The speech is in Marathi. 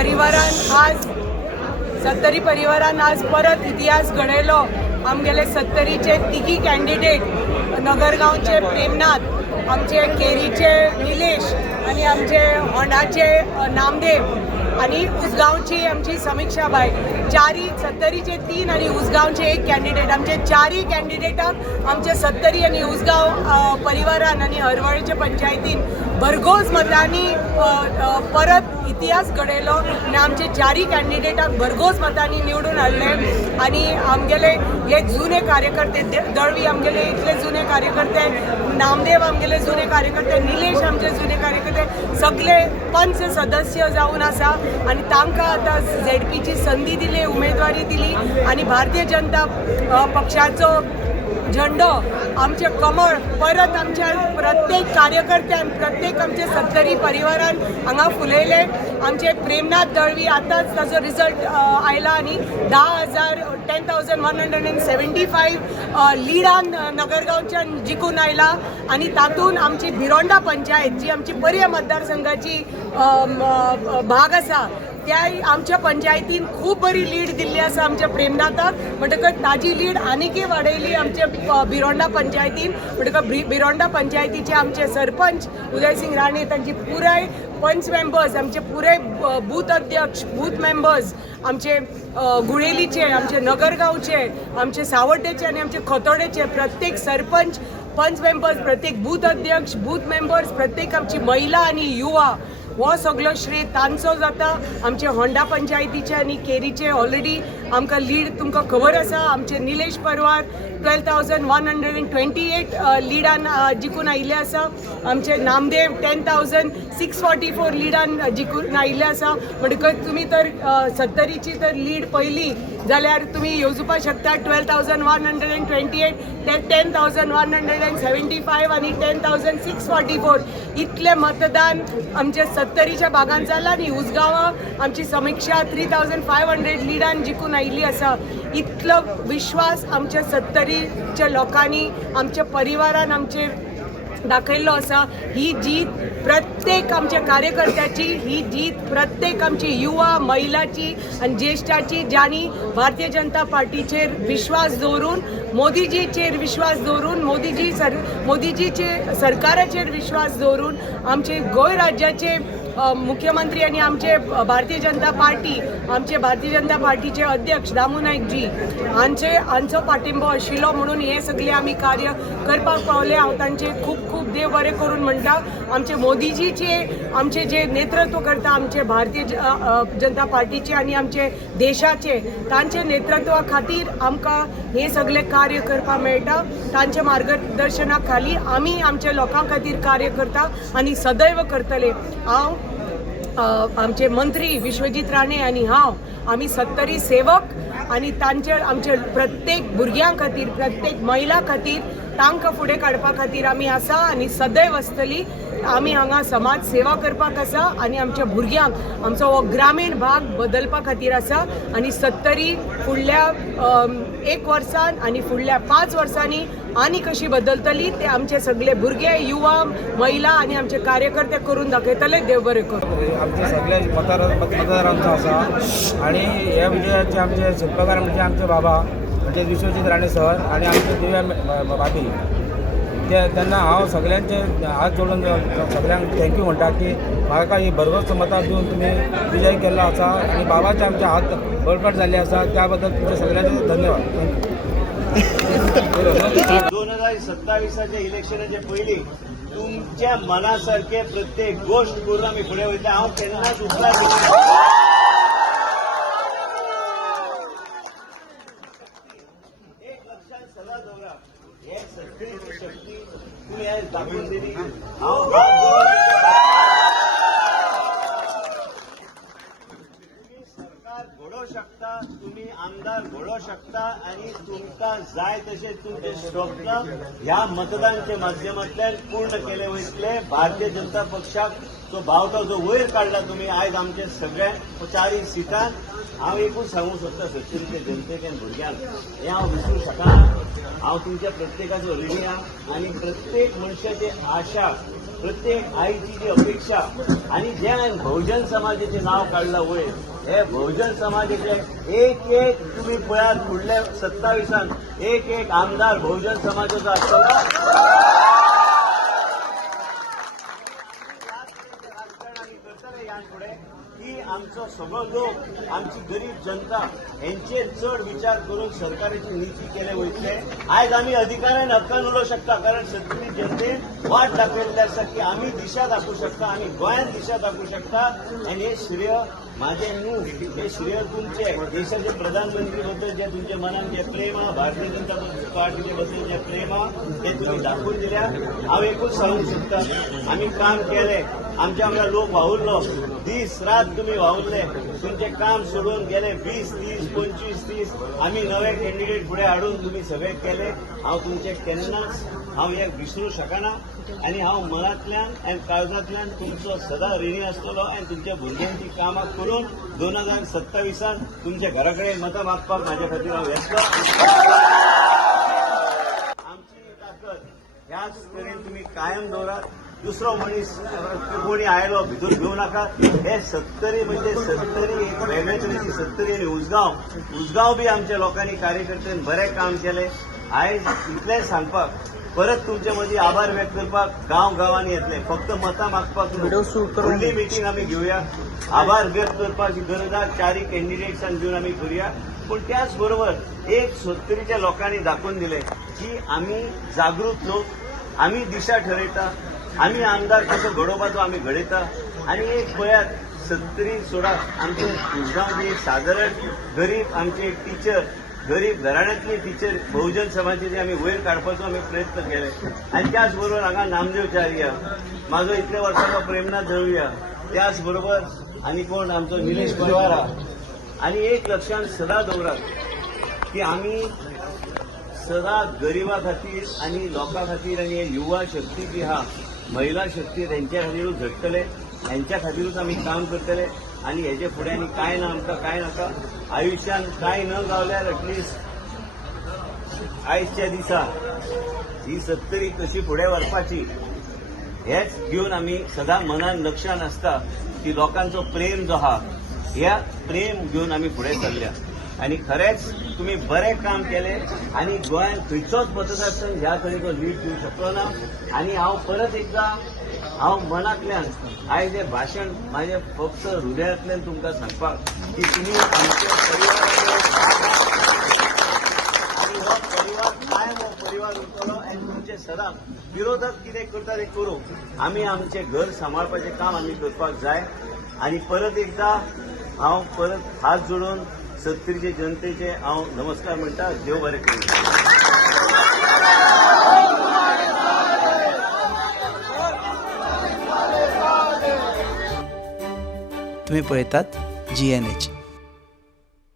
परिवारान आज सत्तरी परिवारान आज परत इतिहास घडयलो. आमगेले सत्तरीचे तिगी कॅन्डिडेट नगरगावचे प्रेमनाथ, आमचे केरीचे निलेश आणि आमचे होंडाचे नामदेव आणि उसगांवची आमची समीक्षा बाई. चारी सत्तरीचे 3 आणि उसगांवचे 1 कॅन्डिडेट. आमचे चारही कॅन्डिडेटाक आमचे सत्तरी आणि उसगांव परिवारान आणि हरवळेचे पंचायतीन भरघोस मतांनी परत इतिहास घडयलो आणि आमचे चारही कॅन्डिडेटाक भरघोस मतांनी निवडून हाडले. आणि आमगेले हे जुने कार्यकर्ते दळवी आमगेले इतले जुने कार्यकर्ते, नामदेव आमगेले जुने कार्यकर्ते, निलेश आमचे जुने कार्यकर्ते सगळे पंच सदस्य जावन आसा आणि तांकां आतां ZPची संधी दिली, उमेदवारी दिली आणि भारतीय जनता पक्षाचो झेंडो आमचे कमळ परत आमच्या प्रत्येक कार्यकर्त्यान, प्रत्येक आमचे सत्तरी परिवारान हांगा फुलयले. आमचे प्रेमनाथ दळवी आतांच ताजो रिजल्ट आयला आणि 10,175 लिडान नगरगावच्यान जिखून आयला. आणि तातूंत आमची भिरोंडा पंचायत जी आमची पर्य मतदारसंघाची भाग आसा त्या आमच्या पंचायतीन खूप बरी लीड दिल्ली आसा आमच्या प्रेमनाथाक. म्हणटकच ताजी लीड आनीकय वाडयली आमचे भिरोंडा पंचायतीन. म्हणटकच भिरोंडा पंचायतीचे आमचे सरपंच उदयसिंग राणे, तांची पुराय पंच मेंबर्स, आमचे पुरे बूथ अध्यक्ष, बूथ मेंबर्स, आमचे गुळेलीचे, आमचे नगरगावचे, आमचे सावड्डेचे आणि आमचे खोतोडेचे प्रत्येक सरपंच, पंच मेंबर्स, प्रत्येक बूथ अध्यक्ष, बूथ मेंबर्स, प्रत्येक आमची महिला आणि युवा हो सगळो श्रेय तांचो जाता. आमचे होंडा पंचायतीचे आणि केरीचे ऑलरेडी आमकां लीड तुमकां खबर आसा. आमचे निलेश परवार 12,128 लिडान जिखून आयिल्ले आसा. आमचे नामदेव 10,644 लिडान जिखून आयिल्ले आसा. म्हणटकच तुमी तर सत्तरीची तर लीड पयली जाल्यार तुमी येवजुपाक शकता. 12,128 ते 10,175 आणि 10,644 इतले मतदान आमचे सत्तरीच्या भागांत जालां. आणि उसगांवां आमची समीक्षा 3,500 लिडान जिखून आयिल्ली आसा. इतलो विश्वास आमच्या सत्तरीच्या लोकांनी, आमच्या परिवारान आमचे दाखयल्लो आसा. ही जीत प्रत्येक आमच्या कार्यकर्त्याची, ही जीत प्रत्येक आमची युवा, महिलाची आणि ज्येष्ठाची, ज्यांनी भारतीय जनता पार्टीचेर विश्वास दवरून, मोदीजीचेर विश्वास दवरून, मोदीजीचे सरकाराचेर विश्वास दवरून आमचे गोंय राज्याचे मुख्यमंत्री आणि आमचे भारतीय जनता पार्टीचे अध्यक्ष दामू नायक जी हांचो पाठिंबो आशिल्लो म्हणून हे सगळे आमी कार्य करपाक पावले. हांव तांचे खूब खूब देव बरें करून म्हणटा. आमचे मोदीजीचे आमचे जे नेतृत्व करता आमचे भारतीय जनता पार्टीचे आणि आमचे देशाचे, तांचे नेतृत्वा खातीर आमकां हे सगळे कार्य करपाक मेळटा. तांच्या मार्गदर्शना खाली आमी आमच्या लोकां खातीर कार्य करता आणि सदैव करतले. हांव आमचे मंत्री विश्वजीत राणे आणि आम्ही सत्तरी सेवक आणि तांचे आमचे प्रत्येक भुरग्यां खातीर, प्रत्येक महिला खातीर तांकां फुडें काडपा खातीर आमी आसा आणि सदैव आसतली. आमी हांगा समाज सेवा करपाक आसा आणि आमच्या भुरग्यांक आमचो हो ग्रामीण भाग बदलपा खातीर आसा. आणि सत्तरी फुडल्या 1 वर्सान आणि फुडल्या 5 वर्सांनी आनी कशी बदलतली ते आमचे सगळे भुरगे, युवा, महिला आणि आमचे कार्यकर्ते करून दाखयतले. देव बरें करूं. आमचे सगळे मतदारांचो आसा आणि ह्या विजयाचे आमचे शिल्पकार म्हणजे आमचे बाबा म्हणजे विश्वजीत राणे सर आणि आमचे दिव्या भाभी. तेन्ना हांव सगळ्यांचे हात जोडून सगळ्यांक थँक्यू म्हणटा की म्हाका ही भरघोस मतां दिवन तुमी विजय केल्लो आसा आणि बाबाचे आमचे हात बळकट जाल्ले आसा. त्या बद्दल तुमचे सगळ्यांचे धन्यवाद. थँक्यू. 2027 इलेक्शनाचे पयलीं तुमच्या मनासारखे प्रत्येक गोष्ट करून आमी फुडें वयता. हांव केन्नाच उपकार एक लक्षात सदां दवरा, हे सगळ्याची शक्ती तुमी आज दाखोवन दिली. सरकार घडोवं शकता, तुम्ही आमदार घडोवं शकता आणि तुमकां जाय तशें तुमचे स्वप्न ह्या मतदानाच्या माध्यमांतल्यान पूर्ण केले वयतले. भारतीय जनता पक्षाक तो भाव जो वयर काढला तुम्ही आयज आमचे सगळ्या 4 सिटान हांव एकूच सांगू सोदता सत्तरीचे जनतेक आनी भुरग्यांक हें हांव विसरूं शकना. हांव तुमच्या प्रत्येकाचो ऋणी आहा आनी प्रत्येक मनशाची आशा, प्रत्येक आईची जी अपेक्षा आनी जे हांवें बहुजन समाजाचें नांव काडलां वयर, हे बहुजन समाजाचे एक तुम्ही पळयात फुडल्या 27 एक आमदार बहुजन समाजाचो आसतलो. की आमचो सगळो लोक, आमची गरीब जनता हेंचेर चड विचार करून सरकाराची नीती केले वयतले. आयज आमी अधिकारान हक्कान उलोवंक शकता, कारण सगळी जनतेन वाट दाखयल्ली आसा की आमी दिशा दाखोवंक शकता, आमी गोंयांत दिशा दाखोवंक शकता. आनी हे श्रेय माझे न्हू, हे श्रेय तुमचे देशाचे प्रधानमंत्री बद्दल जे तुमच्या मनात जे प्रेम आहा, भारतीय जनता पार्टी बद्दल जे प्रेम आहा ते तुम्ही दाखवून दिल्या. हांव एकूच सांगूंक सोदता, आमी काम केले, आमच्या लोक वावुरलो, दीस रात तुम्ही वावुरले, तुमचे काम सोडून गेले 20, 30, 25, 30 आम्ही नवे कॅन्डिडेट फुडें हाडून तुम्ही सगळे केले. हांव तुमचे केन्नाच हांव एक विसरूं शकना आनी हांव मनांतल्यान आनी काळजांतल्यान तुमचो सदां ऋणी आसतलो आनी तुमच्या भुरग्यांची कामां करून 2027 तुमच्या घरा कडेन मतां मागपाक म्हाज्या खातीर हांव येतलो. आमची ताकद ह्याच तरेन तुम्ही कायम दवरात. दुसरो मनीस कोणी आयलो भितर घेवं नाका. हे 70 म्हणजे 70 एक वेगळे तरेची 70 आनी उजगांव बी आमच्या लोकांनी कार्यकर्त्यांनी बरें काम केलें. आयज इतलें सांगपाक, परत तुमचे मदीं आभार व्यक्त करपाक गांवांनी येतले, फक्त मतां मागपाक व्हडली मिटींग आमी घेवया. आभार व्यक्त करपाची गरज आसा, 4 कॅन्डिडेट्सांक घेवन आमी करुया. पूण त्याच बरोबर एक 70च्या लोकांनी दाखोवन दिलें की आमी जागृत लोक, आमी दिशा ठरयता, आमी आमदार कसो घडोवपाचो आमी घडयता. आनी एक पळयात 70 सोडा, आमचे उजगांव एक सादारण गरीब आमचे एक टिचर, गरीब घराण्यांतली टिचर बहुजन समाजाची आमी वयर काडपाचो आमी प्रयत्न केले. आनी त्याच बरोबर हांगा नामदेव च्यारिया, म्हाजो इतल्या वर्सांचो प्रेमनाथ दळविया, त्याच बरोबर आनी कोण आमचो निलेश परवारा. आनी एक लक्षांत सदां दवरात की आमी सदां गरिबा खातीर आनी लोकां खातीर आनी हे युवा शक्ती जी आहा, महिला शक्ती, त्यांच्या खातीरूच झटतले, यांच्या खातीरूच आमी काम करतले. आनी हेजे फुडें आनी कांय ना, आमकां कांय नाका. आयुश्यान कांय न गावल्यार एटलिस्ट आयजच्या दिसा ही 70 कशी फुडें व्हरपाची हेच घेवन आमी सदां मनान लक्षान आसता की लोकांचो प्रेम जो आहा, ह्या प्रेम घेवन आमी फुडें चल्ल्या. आनी खरेंच तुम्ही बरें काम केलें आनी गोंयांत खंयचोच मतदारसंघ ह्या तरेचो लीड दिवंक शकलो ना. आनी हांव परत एकदां हांव मनांतल्यान आयज हें भाशण म्हाजें फक्त हृदयांतल्यान तुमकां सांगपाक की तुमी आमचे आनी हो परिवार कायम हो परिवार उरतलो. आनी तुमचे सदां विरोधक कितें करता तें करूं, आमी आमचें घर सांबाळपाचें काम आमी करपाक जाय. आनी परत एकदां हांव परत हात जोडून 70चे जनतेचे हांव नमस्कार म्हणटा. देव बरें करूं. तुम्ही पळयतात GNH.